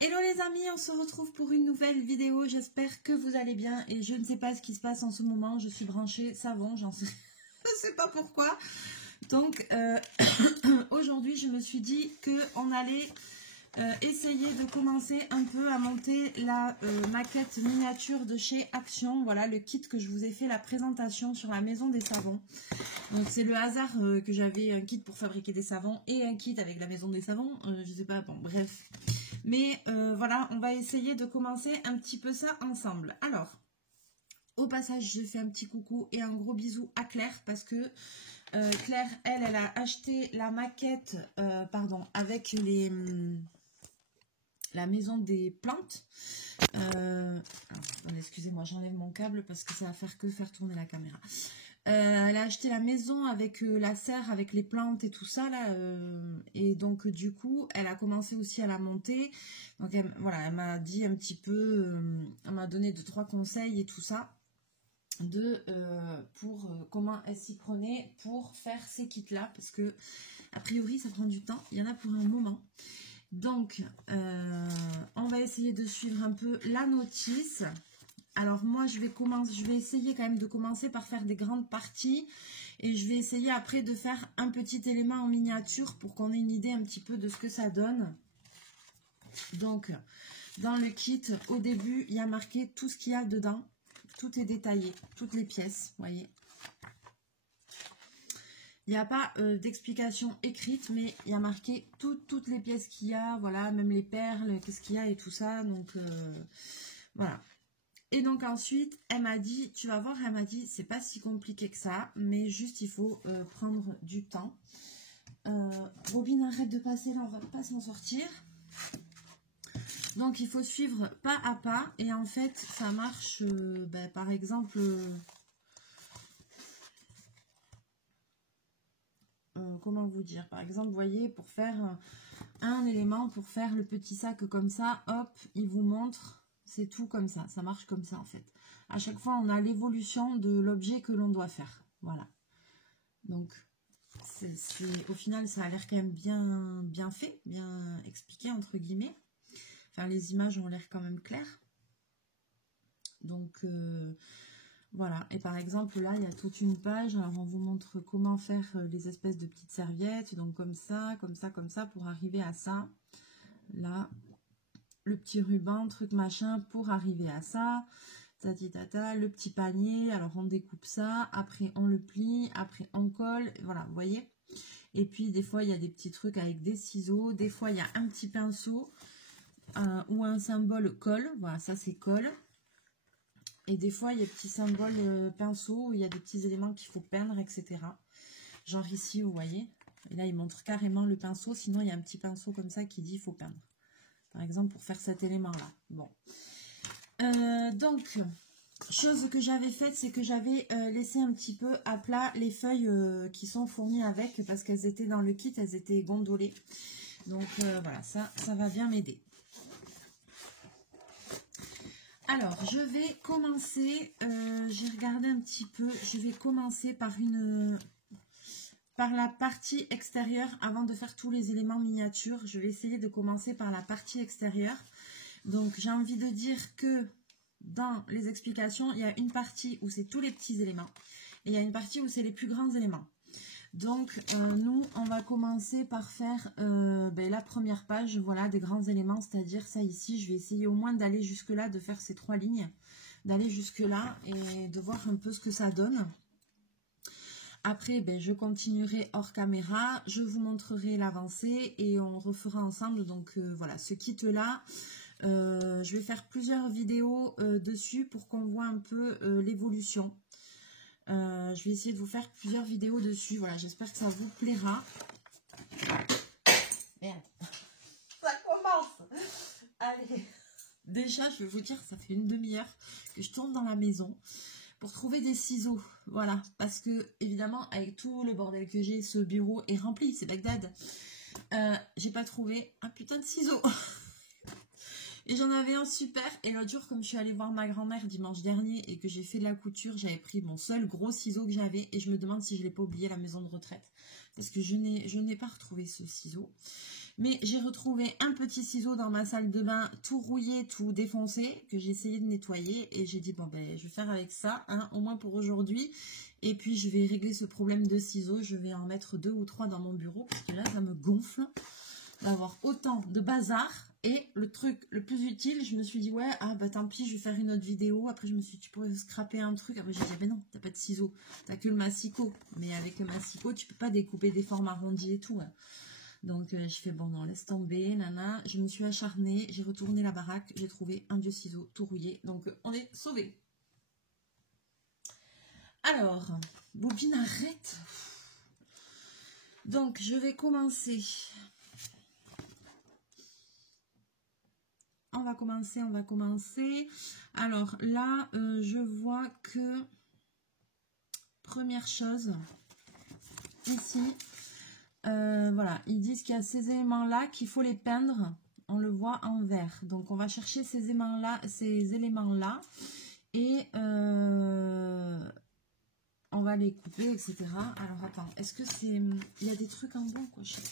Hello les amis, on se retrouve pour une nouvelle vidéo, j'espère que vous allez bien et je ne sais pas ce qui se passe en ce moment, je suis branchée savon, je sais pas pourquoi. Donc aujourd'hui je me suis dit qu'on allait essayer de commencer un peu à monter la maquette miniature de chez Action. Voilà le kit que je vous ai fait la présentation sur la maison des savons. Donc c'est le hasard que j'avais un kit pour fabriquer des savons et un kit avec la maison des savons, je sais pas, bon bref. Mais voilà, on va essayer de commencer un petit peu ça ensemble. Alors, au passage, je fais un petit coucou et un gros bisou à Claire parce que Claire, elle a acheté la maquette, avec la maison des plantes. Excusez-moi, j'enlève mon câble parce que ça va faire tourner la caméra. Elle a acheté la maison avec la serre, avec les plantes et tout ça là, et donc du coup elle a commencé aussi à la monter. Donc elle m'a dit un petit peu, elle m'a donné 2-3 conseils et tout ça pour comment elle s'y prenait pour faire ces kits là, parce que a priori ça prend du temps, il y en a pour un moment. Donc on va essayer de suivre un peu la notice. Alors moi je vais essayer quand même de commencer par faire des grandes parties et je vais essayer après de faire un petit élément en miniature pour qu'on ait une idée un petit peu de ce que ça donne. Donc dans le kit au début il y a marqué tout ce qu'il y a dedans, tout est détaillé, toutes les pièces, vous voyez. Il n'y a pas d'explication écrite, mais il y a marqué toutes les pièces qu'il y a, voilà, même les perles, qu'est-ce qu'il y a et tout ça, donc voilà. Et donc ensuite, elle m'a dit, tu vas voir, elle m'a dit, c'est pas si compliqué que ça, mais juste il faut prendre du temps. Robin, arrête de passer là, on va pas s'en sortir. Donc il faut suivre pas à pas, et en fait ça marche, par exemple, comment vous dire, par exemple, vous voyez, pour faire un élément, pour faire le petit sac comme ça, hop, il vous montre. C'est tout comme ça marche comme ça en fait. À chaque fois, on a l'évolution de l'objet que l'on doit faire. Voilà. Donc, au final, ça a l'air quand même bien fait, bien expliqué, entre guillemets. Enfin, les images ont l'air quand même claires. Donc, voilà. Et par exemple, là, il y a toute une page. Alors, on vous montre comment faire les espèces de petites serviettes. Donc, comme ça, pour arriver à ça. Là. Le petit ruban, truc machin, pour arriver à ça, tata, le petit panier, alors on découpe ça, après on le plie, après on colle, voilà, vous voyez. Et puis des fois il y a des petits trucs avec des ciseaux, des fois il y a un petit pinceau ou un symbole colle, voilà, ça c'est colle. Et des fois il y a des petits symboles pinceau, où il y a des petits éléments qu'il faut peindre, etc. Genre ici, vous voyez, et là il montre carrément le pinceau, sinon il y a un petit pinceau comme ça qui dit il faut peindre. Par exemple, pour faire cet élément-là. Bon. Donc, chose que j'avais faite, c'est que j'avais laissé un petit peu à plat les feuilles qui sont fournies avec, parce qu'elles étaient dans le kit, elles étaient gondolées. Donc, voilà, ça va bien m'aider. Alors, je vais commencer, j'ai regardé un petit peu, je vais commencer par la partie extérieure avant de faire tous les éléments miniatures. Je vais essayer de commencer par la partie extérieure. Donc j'ai envie de dire que dans les explications, il y a une partie où c'est tous les petits éléments et il y a une partie où c'est les plus grands éléments. Donc nous, on va commencer par faire la première page, voilà, des grands éléments, c'est-à-dire ça ici. Je vais essayer au moins d'aller jusque là, de faire ces 3 lignes, d'aller jusque là et de voir un peu ce que ça donne. Après, je continuerai hors caméra, je vous montrerai l'avancée et on refera ensemble. Donc voilà, ce kit-là, je vais faire plusieurs vidéos dessus pour qu'on voit un peu l'évolution. Je vais essayer de vous faire plusieurs vidéos dessus. Voilà, j'espère que ça vous plaira. Merde, ça commence. Allez. Déjà, je vais vous dire, ça fait une demi-heure que je tourne dans la maison pour trouver des ciseaux, voilà, parce que évidemment avec tout le bordel que j'ai, ce bureau est rempli, c'est Bagdad. J'ai pas trouvé un putain de ciseaux. Et j'en avais un super, et l'autre jour comme je suis allée voir ma grand-mère dimanche dernier et que j'ai fait de la couture, j'avais pris mon seul gros ciseau que j'avais et je me demande si je l'ai pas oublié à la maison de retraite. parce que je n'ai pas retrouvé ce ciseau. Mais j'ai retrouvé un petit ciseau dans ma salle de bain, tout rouillé, tout défoncé, que j'ai essayé de nettoyer. Et j'ai dit, bon ben, je vais faire avec ça, hein, au moins pour aujourd'hui. Et puis, je vais régler ce problème de ciseaux. Je vais en mettre 2 ou 3 dans mon bureau, parce que là, ça me gonfle d'avoir autant de bazar. Et le truc le plus utile, je me suis dit, ouais, ah bah tant pis, je vais faire une autre vidéo. Après, je me suis dit, tu pourrais scraper un truc. Après, j'ai dit, ben non, t'as pas de ciseaux, t'as que le massicot. Mais avec le massicot, tu peux pas découper des formes arrondies et tout, hein. Donc, je fais, bon, non, laisse tomber, nana. Je me suis acharnée, j'ai retourné la baraque, j'ai trouvé un vieux ciseau tout rouillé. Donc, on est sauvés. Alors, bobine, arrête. Donc, je vais commencer. On va commencer. Alors, là, je vois que, première chose, ici, voilà, ils disent qu'il y a ces éléments-là, qu'il faut les peindre, on le voit en vert. Donc, on va chercher ces éléments-là, et on va les couper, etc. Alors, attends, est-ce que c'est... Il y a des trucs en bon, quoi, je sais pas.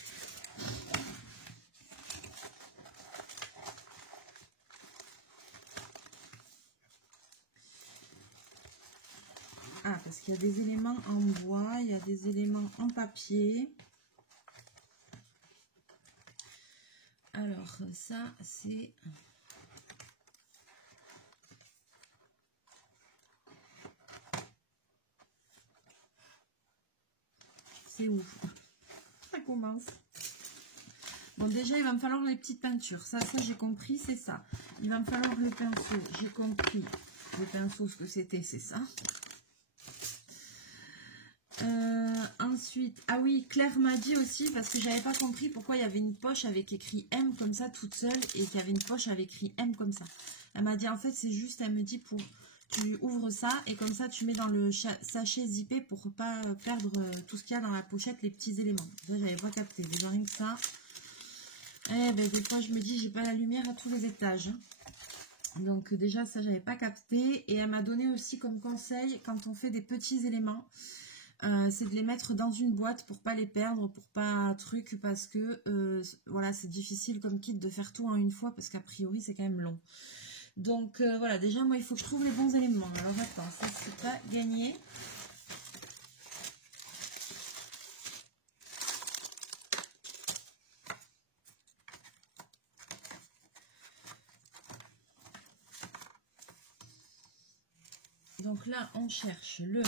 Ah, parce qu'il y a des éléments en bois, il y a des éléments en papier. Alors, ça, c'est... C'est où? Ça commence. Bon, déjà, il va me falloir les petites peintures. Ça j'ai compris, c'est ça. Il va me falloir le pinceau. J'ai compris. Le pinceau, ce que c'était, c'est ça. Ensuite, ah oui, Claire m'a dit aussi, parce que j'avais pas compris pourquoi il y avait une poche avec écrit M comme ça toute seule et qu'il y avait une poche avec écrit M comme ça. Elle m'a dit en fait c'est juste, elle me dit pour tu ouvres ça et comme ça tu mets dans le sachet zippé pour pas perdre tout ce qu'il y a dans la pochette, les petits éléments. Ça j'avais pas capté, déjà rien que ça. Eh ben des fois je me dis j'ai pas la lumière à tous les étages. Donc déjà ça j'avais pas capté et elle m'a donné aussi comme conseil quand on fait des petits éléments. C'est de les mettre dans une boîte pour pas les perdre, pour pas truc, parce que voilà, c'est difficile comme kit de faire tout en une fois parce qu'a priori c'est quand même long. Donc voilà, déjà moi il faut que je trouve les bons éléments. Alors attends, ça c'est pas gagné. Donc là on cherche le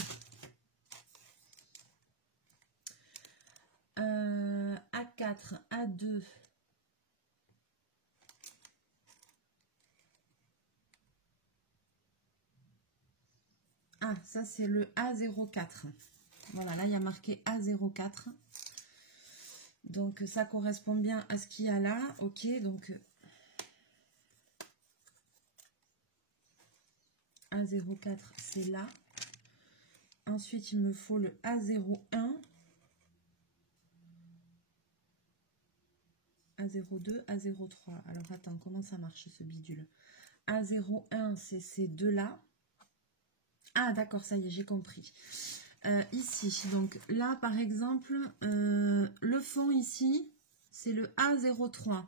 A4, A2. Ah, ça c'est le A04. Voilà, là il y a marqué A04. Donc ça correspond bien à ce qu'il y a là. Ok, donc A04 c'est là. Ensuite il me faut le A01. A02, A03. Alors attends, comment ça marche ce bidule? A01 c'est ces deux-là. Ah d'accord, ça y est, j'ai compris. Ici, donc là par exemple, le fond ici, c'est le A03.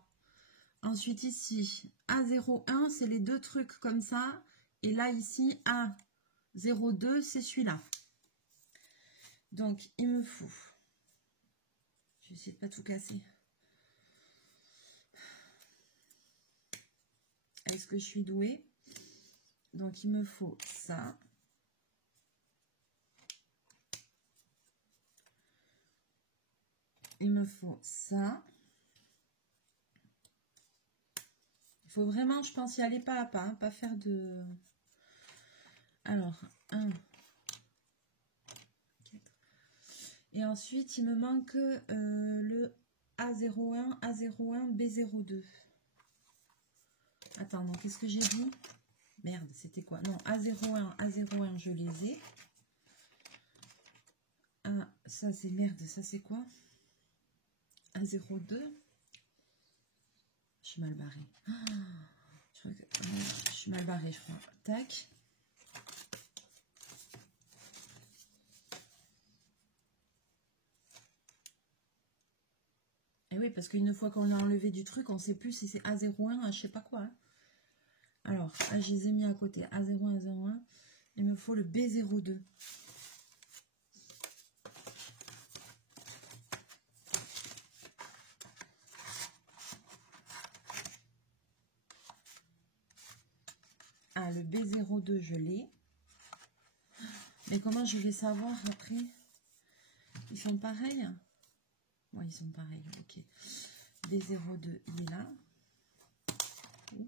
Ensuite ici, A01, c'est les deux trucs comme ça. Et là ici, A02, c'est celui-là. Donc il me faut... Je vais essayer de pas tout casser. Est-ce que je suis douée? Donc il me faut ça. Il me faut ça. Il faut vraiment, je pense, y aller pas à pas, hein, pas faire de... Alors, 1, 4. Et ensuite, il me manque le A01, A01, B02. Attends, donc qu'est-ce que j'ai dit? Merde, c'était quoi? Non, A01, A01, je les ai. Ah, ça c'est merde, ça c'est quoi? A02. Je suis mal barrée. Ah, je suis mal barrée, je crois. Tac. oui, parce qu'une fois qu'on a enlevé du truc, on ne sait plus si c'est A01, je sais pas quoi. Hein. Alors, là, je les ai mis à côté. A01, A01. Il me faut le B02. Ah, le B02, je l'ai. Mais comment je vais savoir après? Ils sont pareils? Oui, ils sont pareils. Ok. B02, il est là.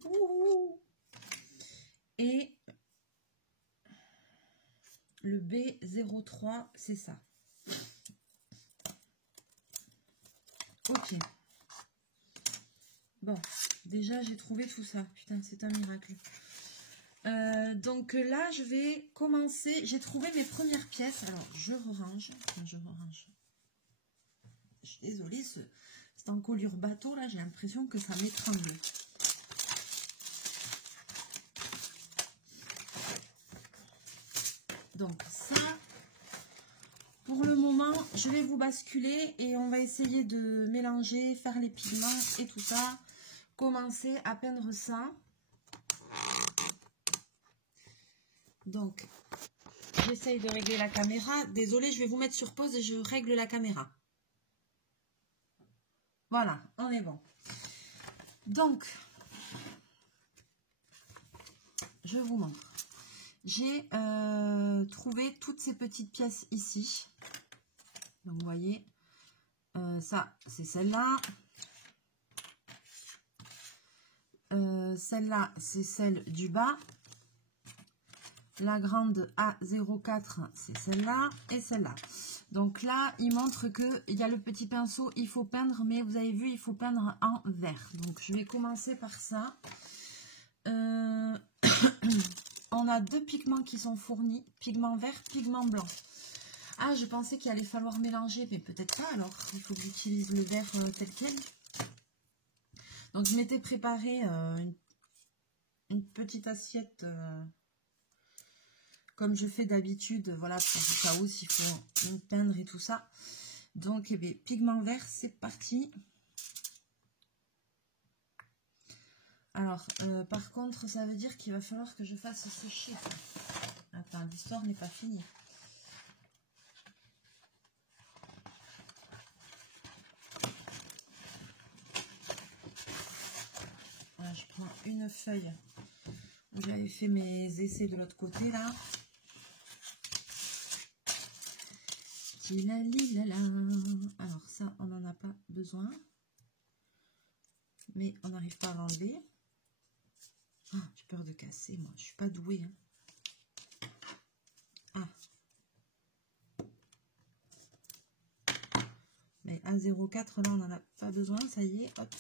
Ouh. Et le B03, c'est ça. Ok. Bon, déjà, j'ai trouvé tout ça. Putain, c'est un miracle. Donc là, je vais commencer. J'ai trouvé mes premières pièces. Alors, je range. Enfin, je range. Je suis désolée, cette encolure bateau, là, j'ai l'impression que ça m'étrangle. Donc, ça, pour le moment, je vais vous basculer et on va essayer de mélanger, faire les pigments et tout ça. Commencer à peindre ça. Donc, j'essaye de régler la caméra. Désolée, je vais vous mettre sur pause et je règle la caméra. Voilà, on est bon. Donc, je vous montre. J'ai trouvé toutes ces petites pièces ici. Donc, vous voyez, ça, c'est celle-là. Celle-là, c'est celle du bas. La grande A04, c'est celle-là et celle-là. Donc là, il montre qu'il y a le petit pinceau, il faut peindre, mais vous avez vu, il faut peindre en vert. Donc, je vais commencer par ça. On a deux pigments qui sont fournis, pigment vert, pigment blanc. Ah, je pensais qu'il allait falloir mélanger, mais peut-être pas alors. Il faut que j'utilise le vert tel quel. Donc, je m'étais préparé une petite assiette... comme je fais d'habitude, voilà, pour le cas où s'il faut peindre et tout ça. Donc, eh bien, pigment vert, c'est parti. Alors, par contre, ça veut dire qu'il va falloir que je fasse sécher. Attends, l'histoire n'est pas finie. Voilà, je prends une feuille où j'avais fait mes essais de l'autre côté, là. Alors ça, on n'en a pas besoin. Mais on n'arrive pas à l'enlever. Ah, j'ai peur de casser, moi. Je suis pas douée. Hein. Ah. Mais A04, là, on n'en a pas besoin. Ça y est, hop.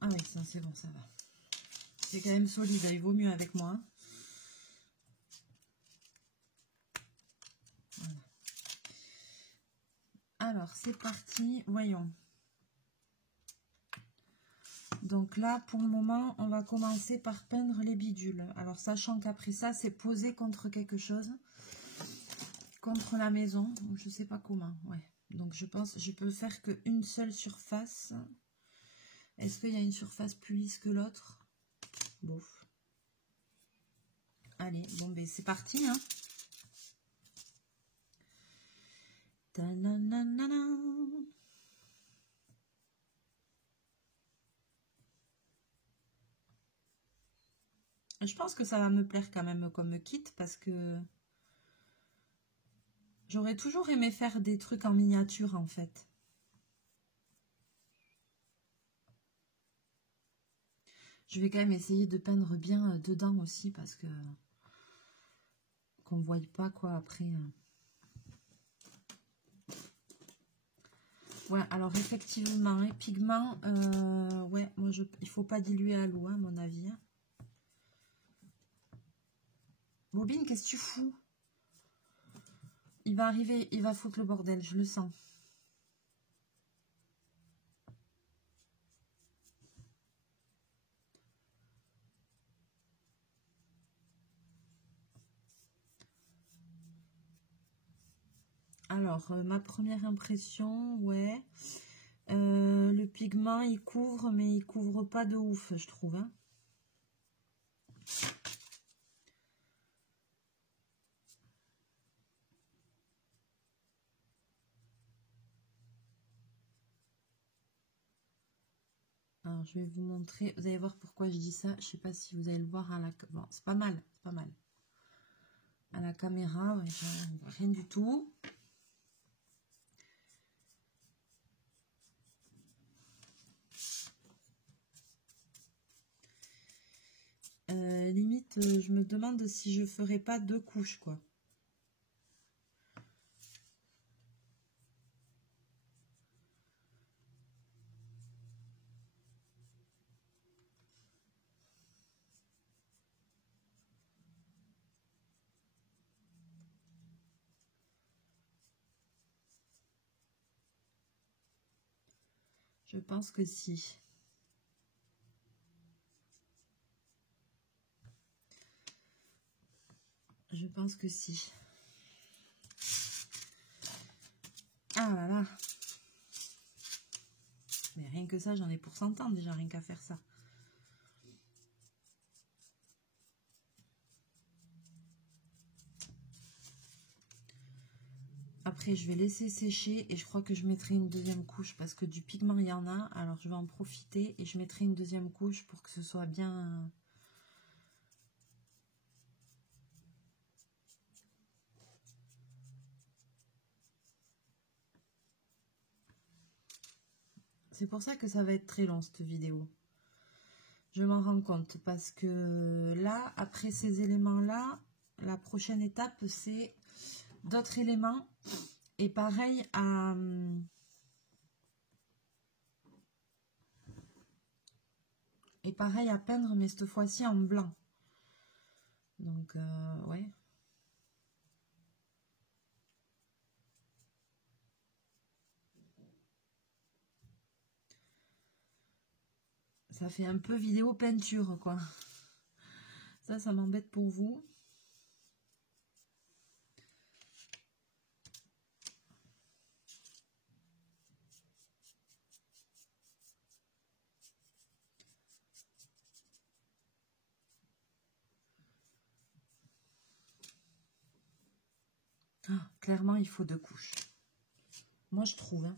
Ah oui, ça, c'est bon, ça va. C'est quand même solide. Il vaut mieux avec moi. Voilà. Alors, c'est parti. Voyons. Donc là, pour le moment, on va commencer par peindre les bidules. Alors, sachant qu'après ça, c'est posé contre quelque chose. Contre la maison. Je sais pas comment. Ouais. Donc, je pense que je peux faire qu'une seule surface. Est-ce qu'il y a une surface plus lisse que l'autre? Bof. Allez, bon, ben c'est parti. Hein. Je pense que ça va me plaire quand même comme kit parce que j'aurais toujours aimé faire des trucs en miniature en fait. Je vais quand même essayer de peindre bien dedans aussi parce que qu'on ne voie pas quoi après. Ouais, alors effectivement, les pigments, ouais, moi il faut pas diluer à l'eau, à mon avis. Bobine, qu'est-ce que tu fous? Il va arriver, il va foutre le bordel, je le sens. Alors, ma première impression, ouais. Le pigment, il couvre, mais il couvre pas de ouf, je trouve. Hein. Alors, je vais vous montrer. Vous allez voir pourquoi je dis ça. Je sais pas si vous allez le voir à la... Bon, c'est pas mal, c'est pas mal. À la caméra, ouais, rien du tout. Limite, je me demande si je ferais pas 2 couches, quoi. Je pense que si. Je pense que si. Ah là là. Mais rien que ça, j'en ai pour 100 ans déjà, rien qu'à faire ça. Après, je vais laisser sécher et je crois que je mettrai une deuxième couche parce que du pigment, il y en a. Alors, je vais en profiter et je mettrai une deuxième couche pour que ce soit bien... C'est pour ça que ça va être très long, cette vidéo. Je m'en rends compte parce que là, après ces éléments-là, la prochaine étape, c'est d'autres éléments. Et pareil à... Et pareil à peindre, mais cette fois-ci en blanc. Donc, ouais. Ça fait un peu vidéo peinture, quoi. Ça m'embête pour vous. Ah, clairement, il faut 2 couches. Moi, je trouve. Hein.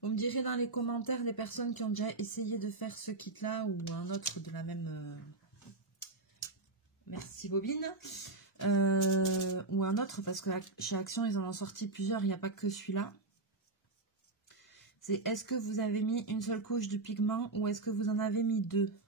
Vous me direz dans les commentaires les personnes qui ont déjà essayé de faire ce kit-là ou un autre de la même... Merci Bobine. Ou un autre, parce que chez Action, ils en ont sorti plusieurs, il n'y a pas que celui-là. C'est est-ce que vous avez mis une seule couche de pigment ou est-ce que vous en avez mis 2?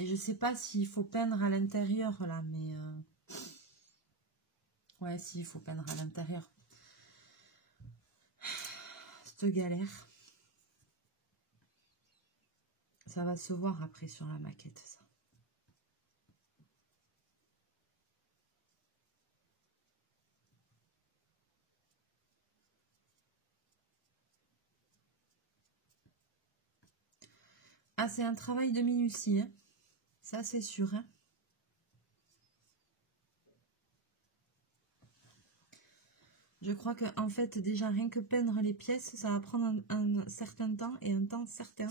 Et je sais pas s'il faut peindre à l'intérieur là, mais... Ouais, si, il faut peindre à l'intérieur. Cette galère. Ça va se voir après sur la maquette, ça. Ah, c'est un travail de minutie, hein. Ça, c'est sûr, hein. Je crois que en fait, déjà, rien que peindre les pièces, ça va prendre un certain temps et un temps certain.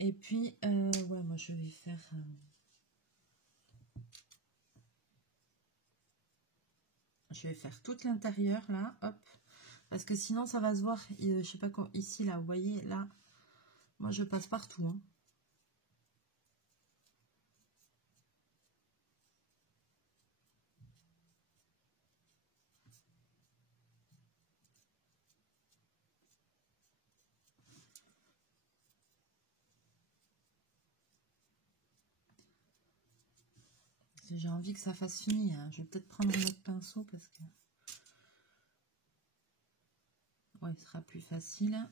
Et puis, ouais, moi, je vais faire... Je vais faire tout l'intérieur, là, hop. Parce que sinon, ça va se voir, je sais pas quand, ici, là, vous voyez, là, moi, je passe partout, hein. J'ai envie que ça fasse fini. Hein. Je vais peut-être prendre un autre pinceau parce que... Ouais, ce sera plus facile.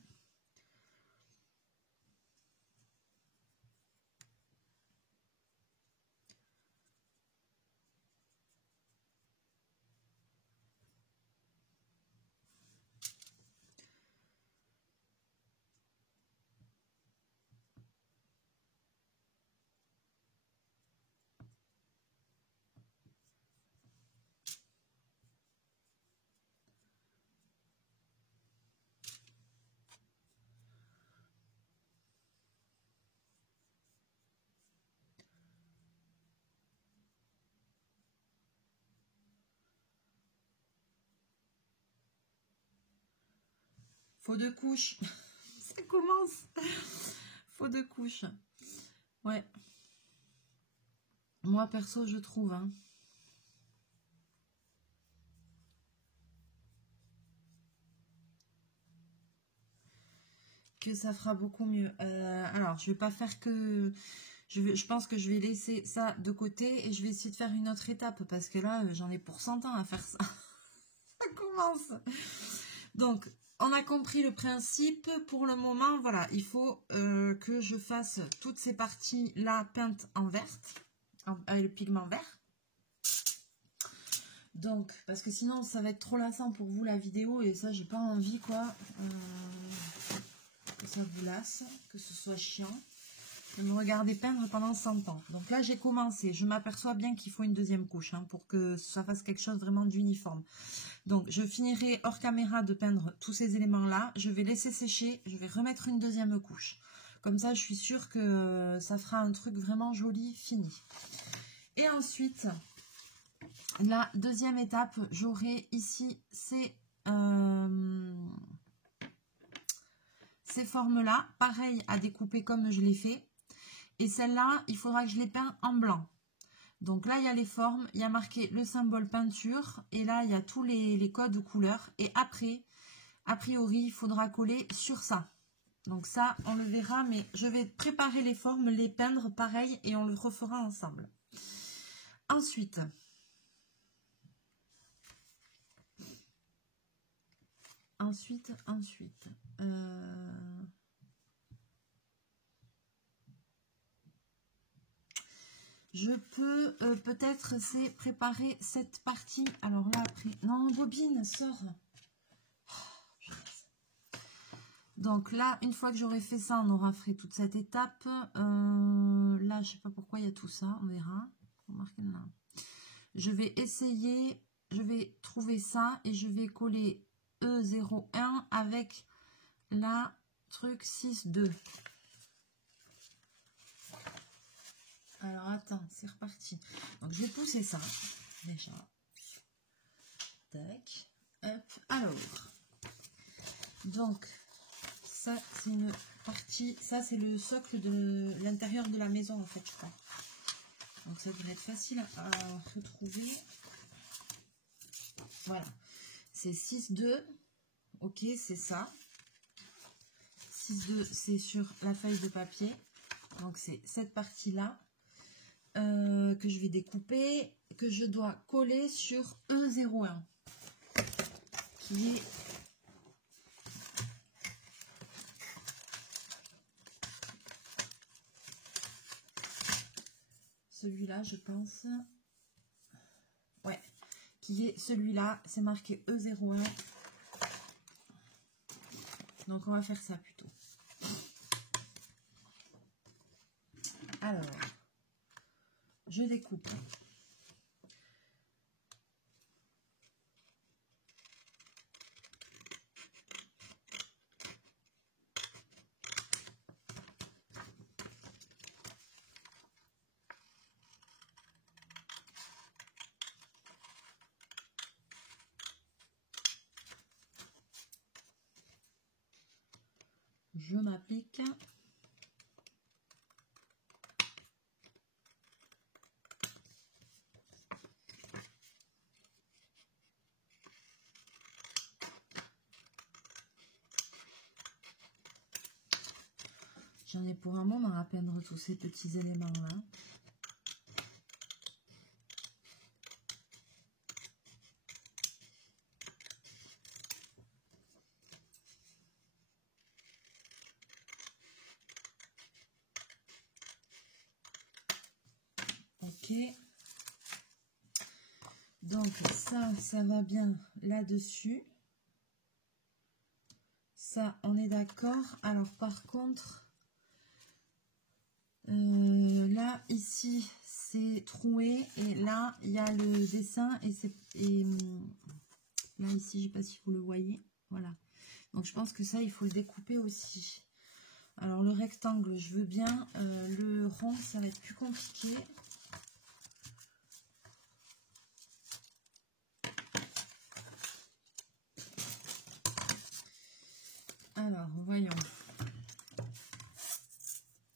Faut 2 couches. Ça commence. Faut 2 couches. Ouais. Moi, perso, je trouve. Hein. Que ça fera beaucoup mieux. Alors, je vais pas faire que... Je pense que je vais laisser ça de côté et je vais essayer de faire une autre étape parce que là, j'en ai pour 100 ans à faire ça. Ça commence. Donc, on a compris le principe. Pour le moment, voilà, il faut que je fasse toutes ces parties-là peintes en verte, avec le pigment vert. Donc, parce que sinon, ça va être trop lassant pour vous la vidéo et ça, j'ai pas envie, quoi, que ça vous lasse, que ce soit chiant. De me regarder peindre pendant 100 ans. Donc là, j'ai commencé. Je m'aperçois bien qu'il faut une deuxième couche hein, pour que ça fasse quelque chose vraiment d'uniforme. Donc, je finirai hors caméra de peindre tous ces éléments-là. Je vais laisser sécher. Je vais remettre une deuxième couche. Comme ça, je suis sûre que ça fera un truc vraiment joli, fini. Et ensuite, la deuxième étape, j'aurai ici ces formes-là. Pareil à découper comme je l'ai fait. Et celle-là, il faudra que je les peins en blanc. Donc là, il y a les formes, il y a marqué le symbole peinture. Et là, il y a tous les codes couleurs. Et après, a priori, il faudra coller sur ça. Donc ça, on le verra. Mais je vais préparer les formes, les peindre pareil. Et on le refera ensemble. Ensuite, je peux peut-être c'est préparer cette partie. Alors là, après... Non, bobine, sors. Donc là, une fois que j'aurai fait ça, on aura fait toute cette étape. Là, je sais pas pourquoi il y a tout ça. On verra. Là. Je vais essayer... Je vais trouver ça et je vais coller E01 avec la truc 6,2. Alors, attends, c'est reparti. Donc, je vais pousser ça, déjà. Tac. Hop. Alors. Donc, ça, c'est une partie... Ça, c'est le socle de l'intérieur de la maison, en fait, je crois. Donc, ça devrait être facile à retrouver. Voilà. C'est 6,2. Ok, c'est ça. 6,2, c'est sur la feuille de papier. Donc, c'est cette partie-là. Que je vais découper, que je dois coller sur E01 qui est celui-là, je pense. Ouais, qui est celui-là, c'est marqué E01. Donc on va faire ça plutôt. Alors, je découpe. Je m'applique. J'en ai pour un moment à peindre tous ces petits éléments-là. compliqué. Donc ça va bien là-dessus. Ça, on est d'accord. Alors par contre, là, ici, c'est troué. Et là, il y a le dessin. Et là, ici, je ne sais pas si vous le voyez. Voilà. Donc je pense que ça, il faut le découper aussi. Alors le rectangle, je veux bien. Le rond, ça va être plus compliqué. Alors, voyons.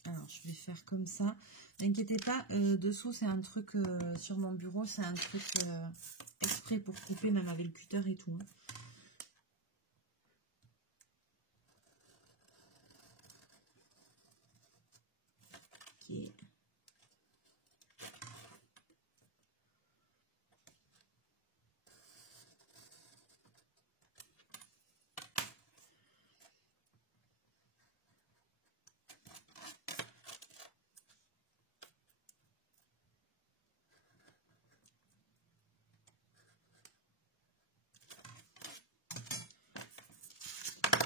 Alors, je vais faire comme ça. N'inquiétez pas, dessous, c'est un truc sur mon bureau. C'est un truc exprès pour couper, même avec le cutter et tout. Hein. Okay.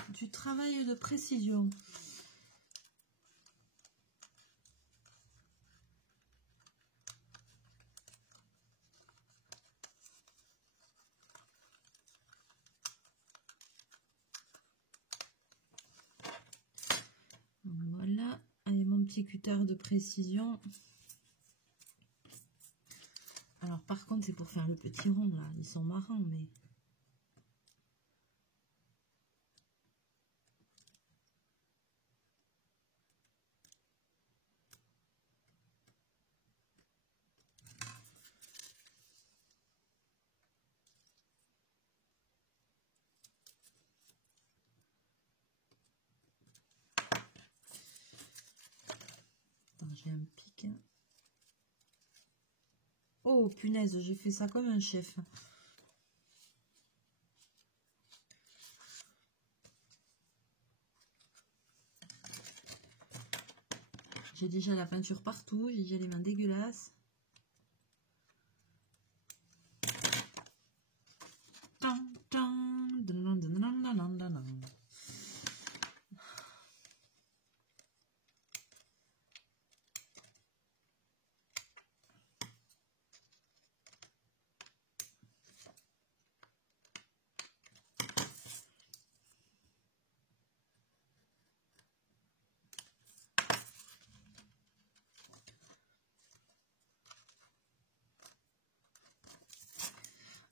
Du travail de précision. Voilà, allez, mon petit cutter de précision. Alors par contre, c'est pour faire le petit rond là. Ils sont marrants, mais... J'ai un pic. Oh, punaise, j'ai fait ça comme un chef. J'ai déjà la peinture partout, j'ai déjà les mains dégueulasses.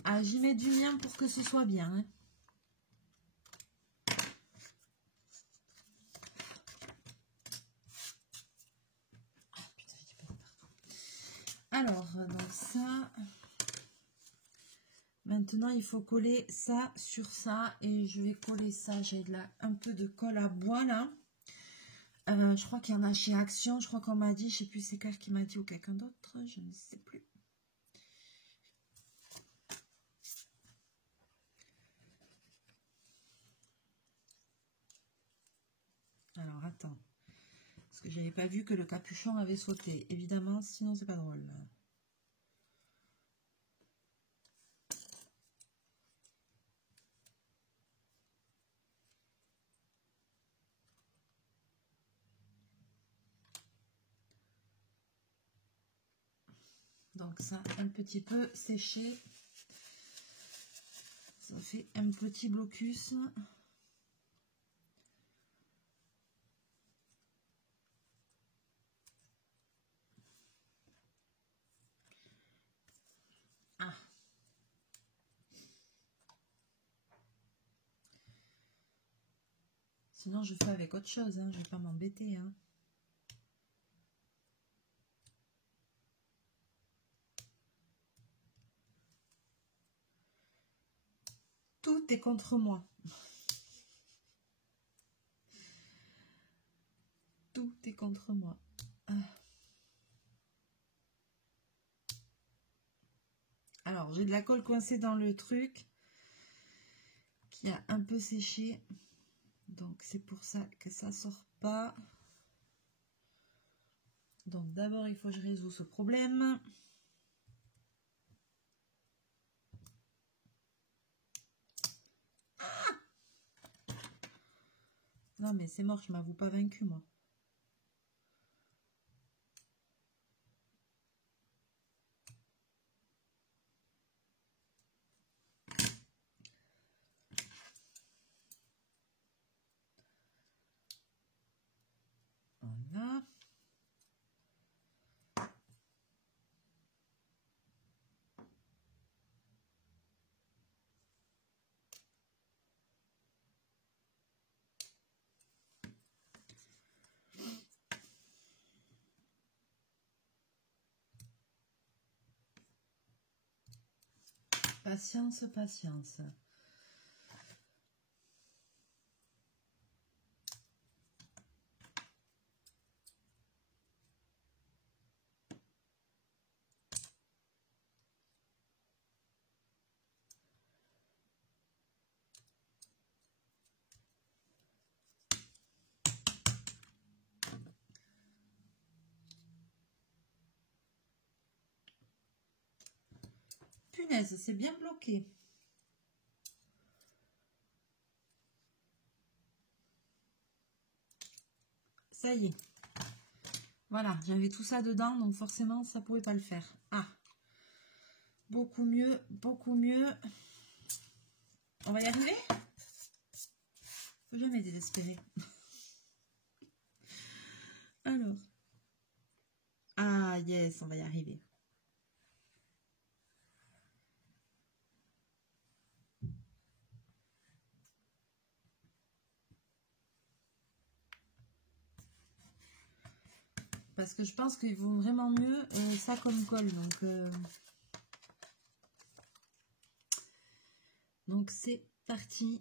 Ah, j'y mets du mien pour que ce soit bien. Hein. Ah, putain, j'ai pas partout. Alors, donc ça. Maintenant, il faut coller ça sur ça. Et je vais coller ça. J'ai là un peu de colle à bois là. Je crois qu'il y en a chez Action. Je crois qu'on m'a dit. Je ne sais plus c'est Claire qui m'a dit ou quelqu'un d'autre. Je ne sais plus. Alors, attends. Parce que j'avais pas vu que le capuchon avait sauté. Évidemment, sinon c'est pas drôle. Donc ça, un petit peu séché. Ça fait un petit blocus. Ah. Sinon, je fais avec autre chose. Hein. Je ne vais pas m'embêter. Hein. Tout est contre moi. Tout est contre moi. Ah. Alors, j'ai de la colle coincée dans le truc qui a un peu séché. Donc, c'est pour ça que ça sort pas. Donc d'abord, il faut que je résous ce problème. Non mais c'est mort, je m'avoue pas vaincu moi. Voilà. Patience, patience. Punaise, c'est bien bloqué. Ça y est. Voilà, j'avais tout ça dedans, donc forcément, ça pouvait pas le faire. Ah, beaucoup mieux, beaucoup mieux. On va y arriver? Faut jamais désespérer. Alors. Ah, yes, on va y arriver. Parce que je pense qu'il vaut vraiment mieux ça comme colle. Donc c'est parti.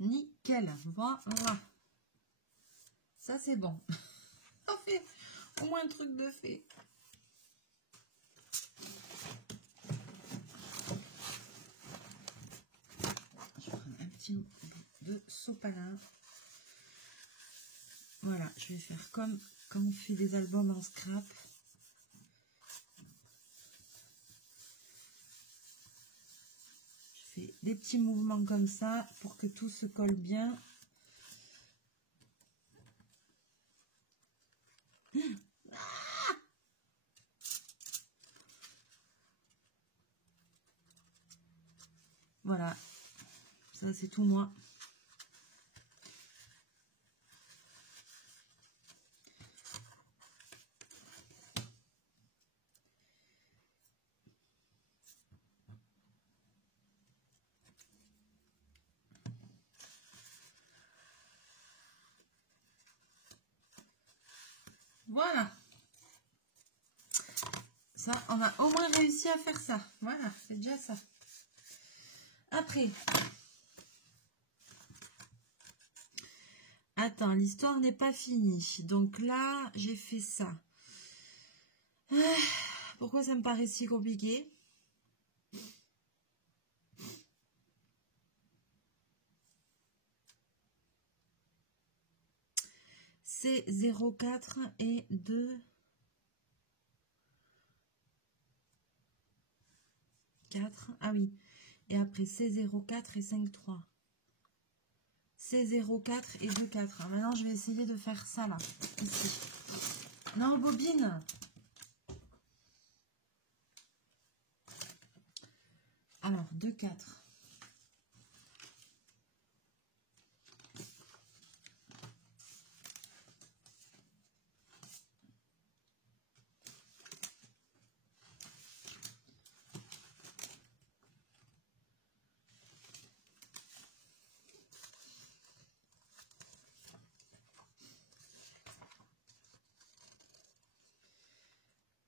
Nickel. Voilà. Ça c'est bon. On fait au moins un truc de fait. Je prends un petit bout de sopalin. Voilà, je vais faire comme quand on fait des albums en scrap. Je fais des petits mouvements comme ça pour que tout se colle bien. Voilà, ça c'est tout moi. Voilà. Ça, on a au moins réussi à faire ça. Voilà, c'est déjà ça. Après. Attends, l'histoire n'est pas finie. Donc là, j'ai fait ça. Pourquoi ça me paraît si compliqué? C'est 0,4 et 2. 4. Ah oui. Et après, c'est 0,4 et 5,3. C'est 0,4 et 2,4. Maintenant, je vais essayer de faire ça là. Ici. Non, bobine. Alors, 2,4.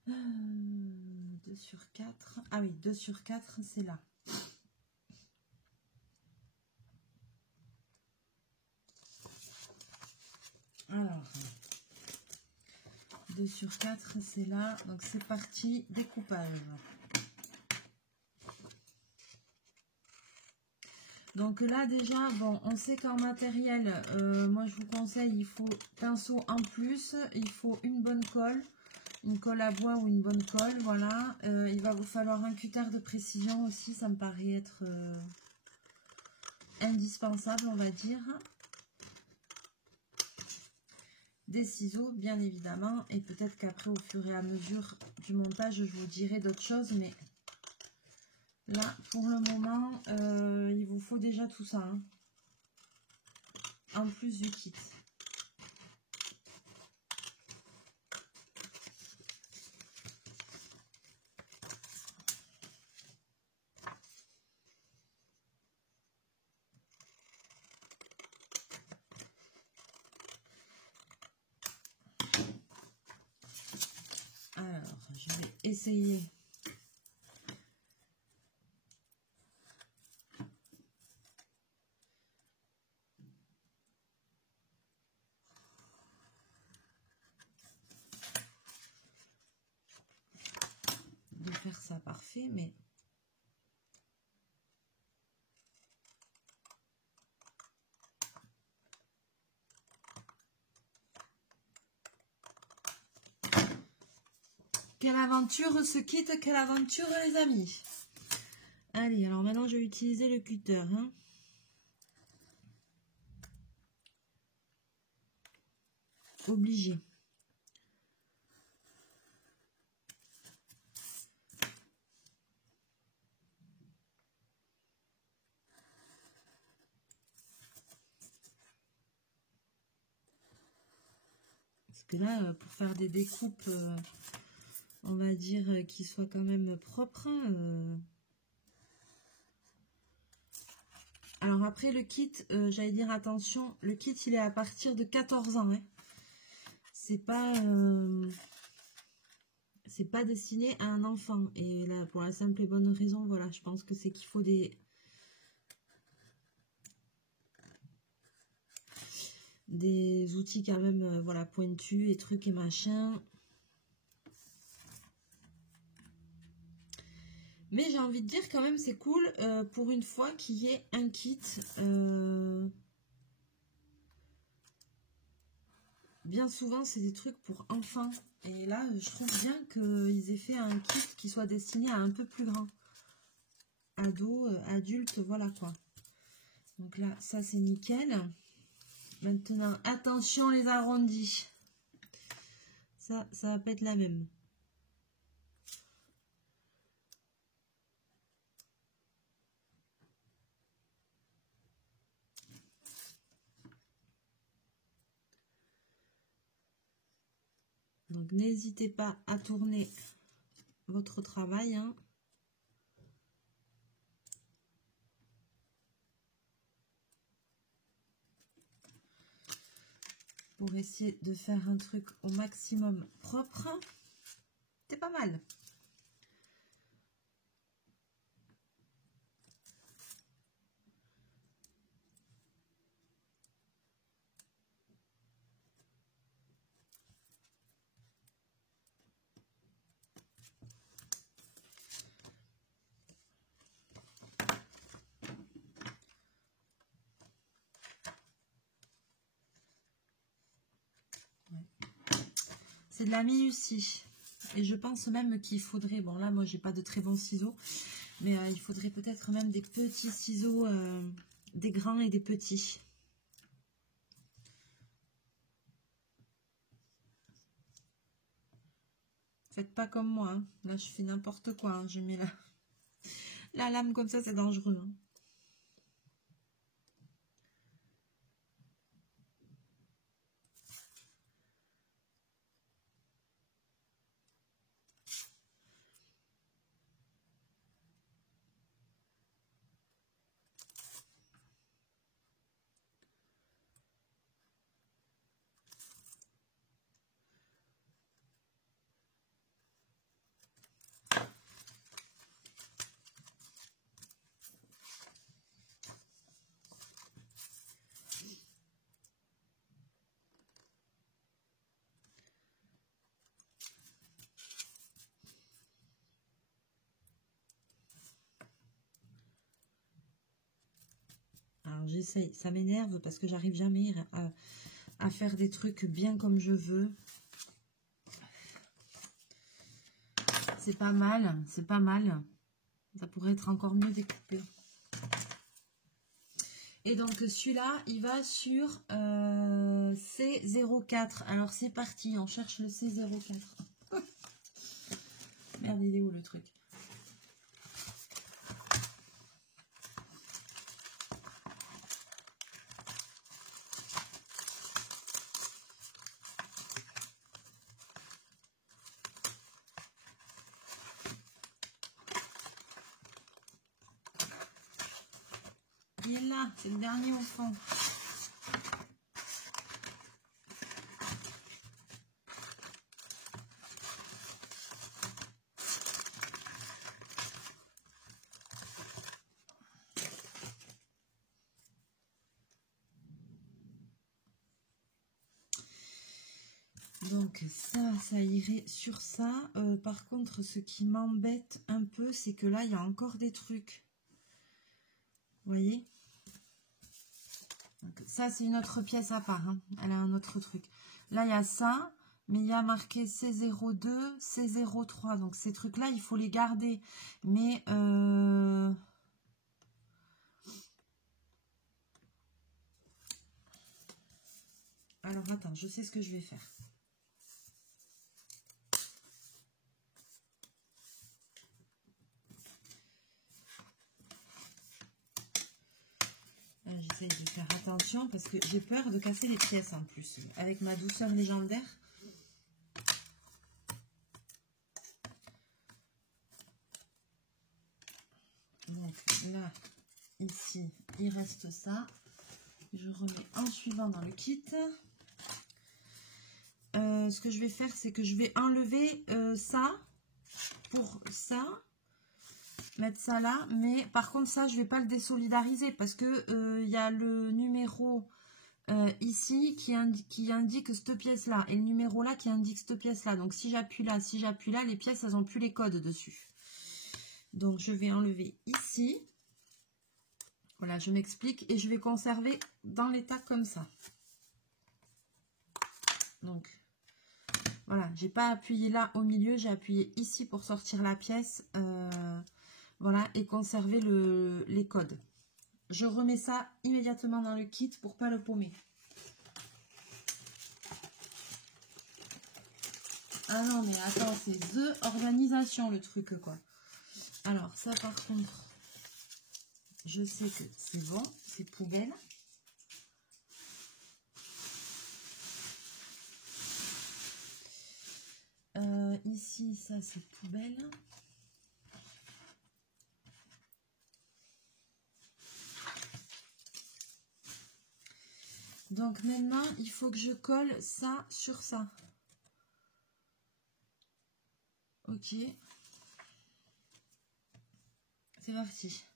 Euh, 2 sur 4. Ah oui, 2 sur 4, c'est là. 2 sur 4, c'est là. Donc c'est parti, découpage. Donc là déjà, bon, on sait qu'en matériel, moi je vous conseille, il faut pinceau en plus, il faut une bonne colle, une colle à bois ou une bonne colle, voilà. Il va vous falloir un cutter de précision aussi, ça me paraît être indispensable, on va dire. Des ciseaux, bien évidemment, et peut-être qu'après, au fur et à mesure du montage, je vous dirai d'autres choses, mais là, pour le moment, il vous faut déjà tout ça, hein, en plus du kit. Alors, je vais essayer de faire ça parfait, mais quelle aventure ce kit, quelle aventure les amis. Allez, alors maintenant je vais utiliser le cutter, hein. Obligé. Parce que là, pour faire des découpes, on va dire, qui soient quand même propres. Alors après, le kit, j'allais dire attention, le kit, il est à partir de 14 ans. Hein. C'est pas destiné à un enfant. Et là, pour la simple et bonne raison, voilà, je pense que c'est qu'il faut des outils quand même, voilà, pointus et trucs et machins. Mais j'ai envie de dire quand même, c'est cool pour une fois qu'il y ait un kit. Bien souvent, c'est des trucs pour enfants. Et là, je trouve bien qu'ils aient fait un kit qui soit destiné à un peu plus grand. Ado, adulte, voilà quoi. Donc là, ça c'est nickel. Maintenant, attention les arrondis. Ça va pas être la même. Donc n'hésitez pas à tourner votre travail. Hein. Pour essayer de faire un truc au maximum propre. C'est pas mal. C'est de la minutie. Et je pense même qu'il faudrait, bon là moi j'ai pas de très bons ciseaux, mais il faudrait peut-être même des petits ciseaux, des grands et des petits. Faites pas comme moi, hein. Là je fais n'importe quoi, hein. Je mets la lame comme ça, c'est dangereux. Hein. j'essaye. Ça m'énerve parce que j'arrive jamais à faire des trucs bien comme je veux. C'est pas mal, c'est pas mal. Ça pourrait être encore mieux découpé. Et donc celui-là, il va sur C04. Alors c'est parti, on cherche le C04. Merde, il est où le truc? Il est là, c'est le dernier au fond. Donc ça irait sur ça. Par contre, ce qui m'embête un peu, c'est que là, il y a encore des trucs. Vous voyez? Donc, ça, c'est une autre pièce à part. Hein. Elle a un autre truc. Là, il y a ça, mais il y a marqué C02, C03. Donc, ces trucs-là, il faut les garder. Mais... Alors, attends, je sais ce que je vais faire. J'essaye de faire attention parce que j'ai peur de casser les pièces en plus. Avec ma douceur légendaire. Donc là, ici, il reste ça. Je remets en suivant dans le kit. Ce que je vais faire, c'est que je vais enlever ça pour ça. Mettre ça là, mais par contre ça je vais pas le désolidariser parce que il y a le numéro ici qui indique cette pièce là et le numéro là qui indique cette pièce là. Donc si j'appuie là, les pièces elles ont plus les codes dessus. Donc je vais enlever ici. Voilà, je m'explique et je vais conserver dans l'état comme ça. Donc voilà, j'ai pas appuyé là au milieu, j'ai appuyé ici pour sortir la pièce. Voilà, et conserver les codes. Je remets ça immédiatement dans le kit pour pas le paumer. Ah non, mais attends, c'est the organisation le truc, quoi. Alors, ça par contre, je sais que c'est bon, c'est poubelle. Ici, ça c'est poubelle. Donc maintenant, il faut que je colle ça sur ça. Ok. C'est parti.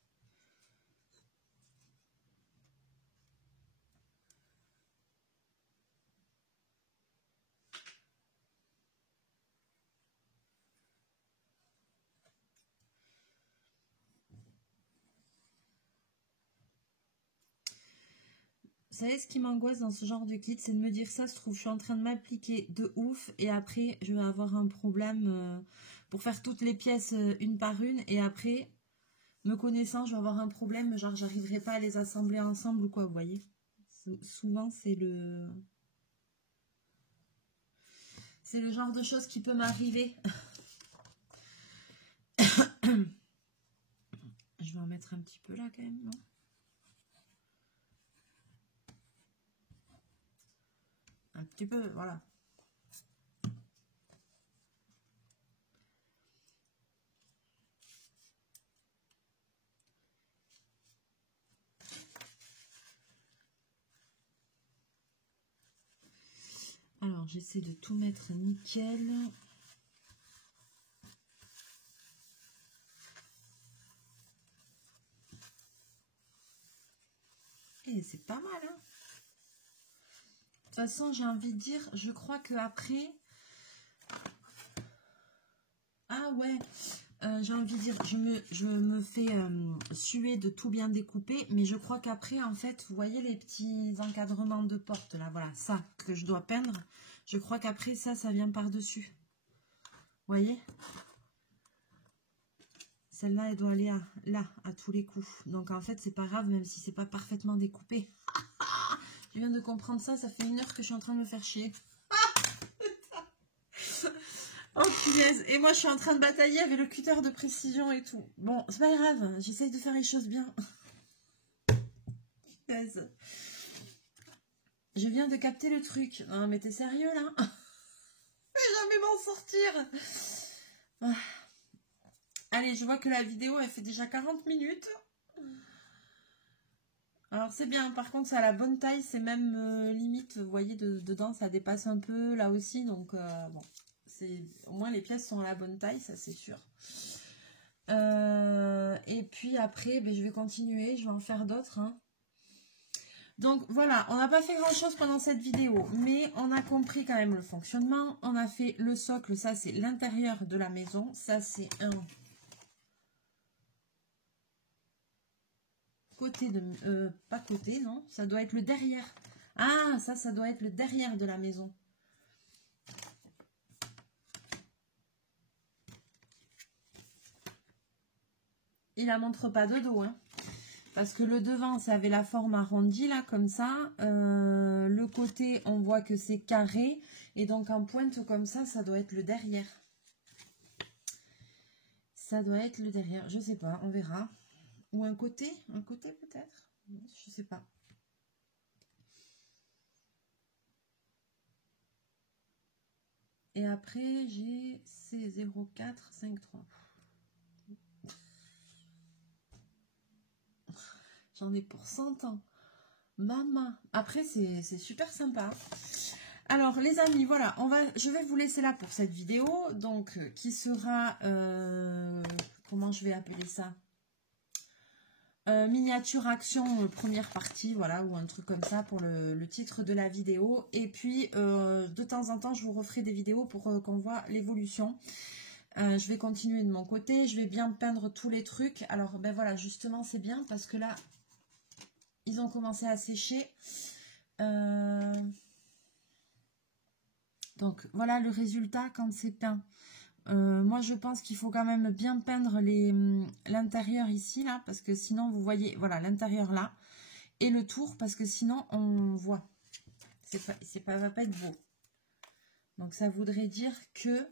Vous savez, ce qui m'angoisse dans ce genre de kit, c'est de me dire ça se trouve, je suis en train de m'appliquer de ouf et après, je vais avoir un problème pour faire toutes les pièces une par une et après, me connaissant, je vais avoir un problème, genre j'arriverai pas à les assembler ensemble ou quoi, vous voyez. Souvent, c'est le genre de choses qui peut m'arriver. Je vais en mettre un petit peu là quand même, non ? Un petit peu, voilà. Alors, j'essaie de tout mettre nickel. Et c'est pas mal, hein. De toute façon, j'ai envie de dire, je crois que après... Ah ouais, j'ai envie de dire, je me fais suer de tout bien découper, mais je crois qu'après, en fait, vous voyez les petits encadrements de porte, là, voilà, ça, que je dois peindre, je crois qu'après, ça vient par-dessus. Vous voyez? Celle-là, elle doit aller là, à tous les coups. Donc, en fait, c'est pas grave, même si c'est pas parfaitement découpé. Je viens de comprendre ça, ça fait 1 heure que je suis en train de me faire chier. Oh punaise, et moi je suis en train de batailler avec le cutter de précision et tout. Bon, c'est pas grave, j'essaye de faire les choses bien. Punaise. Je viens de capter le truc. Non mais t'es sérieux là? Je vais jamais m'en sortir. Ah. Allez, je vois que la vidéo elle fait déjà 40 minutes. Alors c'est bien, par contre c'est à la bonne taille, c'est même limite, vous voyez, dedans ça dépasse un peu là aussi, donc bon. Au moins les pièces sont à la bonne taille, ça c'est sûr. Et puis après, ben, je vais continuer, je vais en faire d'autres. Hein. Donc voilà, on n'a pas fait grand chose pendant cette vidéo, mais on a compris quand même le fonctionnement. On a fait le socle, ça c'est l'intérieur de la maison, ça c'est un côté de... pas côté, non, ça doit être le derrière. Ah, ça doit être le derrière de la maison. Il la montre pas de dos, hein. Parce que le devant, ça avait la forme arrondie, là, comme ça. Le côté, on voit que c'est carré. Et donc, en pointe comme ça doit être le derrière. Ça doit être le derrière. Je sais pas, on verra. Ou un côté peut-être. Je sais pas. Et après, j'ai C0453. J'en ai pour 100 ans. Maman. Après, c'est super sympa. Alors, les amis, voilà. Je vais vous laisser là pour cette vidéo. Donc, qui sera... comment je vais appeler ça, miniature action première partie, voilà, ou un truc comme ça pour le titre de la vidéo. Et puis, de temps en temps, je vous referai des vidéos pour qu'on voit l'évolution. Je vais continuer de mon côté. Je vais bien peindre tous les trucs. Alors, ben voilà, justement, c'est bien parce que là... Ils ont commencé à sécher. Donc, voilà le résultat quand c'est peint. Moi, je pense qu'il faut quand même bien peindre l'intérieur ici, là. Parce que sinon, vous voyez, voilà, l'intérieur là. Et le tour, parce que sinon, on voit. Va pas être beau. Donc, ça voudrait dire que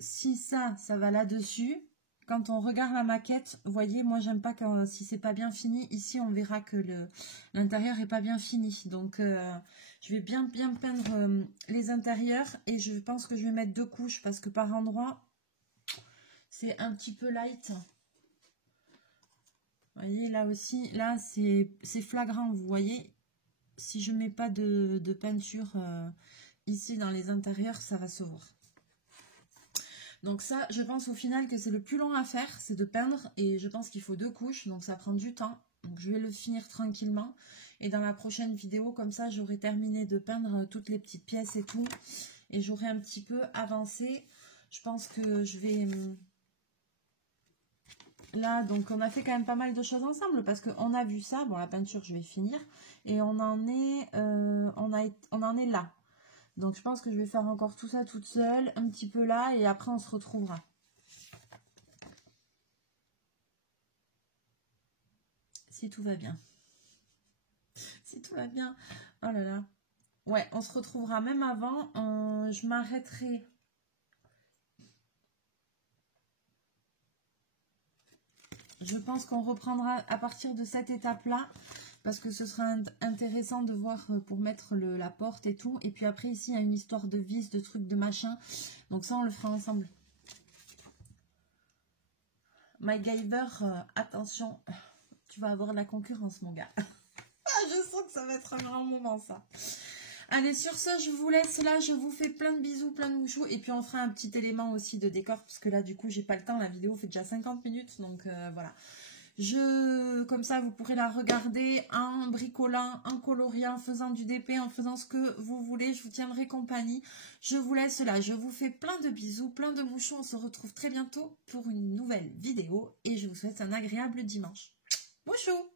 si ça va là-dessus... Quand on regarde la maquette, vous voyez, moi j'aime pas quand si c'est pas bien fini. Ici, on verra que l'intérieur est pas bien fini. Donc, je vais bien peindre les intérieurs et je pense que je vais mettre 2 couches parce que par endroit, c'est un petit peu light. Vous voyez, là aussi, là c'est flagrant. Vous voyez, si je mets pas de peinture ici dans les intérieurs, ça va se voir. Donc ça, je pense au final que c'est le plus long à faire, c'est de peindre. Et je pense qu'il faut 2 couches, donc ça prend du temps. Donc je vais le finir tranquillement. Et dans la prochaine vidéo, comme ça, j'aurai terminé de peindre toutes les petites pièces et tout. Et j'aurai un petit peu avancé. Je pense que je vais... Là, donc on a fait quand même pas mal de choses ensemble. Parce qu'on a vu ça. Bon, la peinture, je vais finir. Et on en est, on en est là. Donc, je pense que je vais faire encore tout ça toute seule, un petit peu là, et après, on se retrouvera. Si tout va bien. Si tout va bien. Oh là là. Ouais, on se retrouvera même avant. Je m'arrêterai. Je pense qu'on reprendra à partir de cette étape-là. Parce que ce sera intéressant de voir pour mettre la porte et tout. Et puis après, ici, il y a une histoire de vis, de trucs, de machin. Donc ça, on le fera ensemble. MacGyver, attention, tu vas avoir de la concurrence, mon gars. Je sens que ça va être un grand moment, ça. Allez, sur ce, je vous laisse là. Je vous fais plein de bisous, plein de mouchous. Et puis, on fera un petit élément aussi de décor. Parce que là, du coup, j'ai pas le temps. La vidéo fait déjà 50 minutes. Donc, voilà. Comme ça, vous pourrez la regarder en bricolant, en coloriant, en faisant du DP, en faisant ce que vous voulez. Je vous tiendrai compagnie. Je vous laisse là. Je vous fais plein de bisous, plein de mouchons. On se retrouve très bientôt pour une nouvelle vidéo. Et je vous souhaite un agréable dimanche. Mouchou!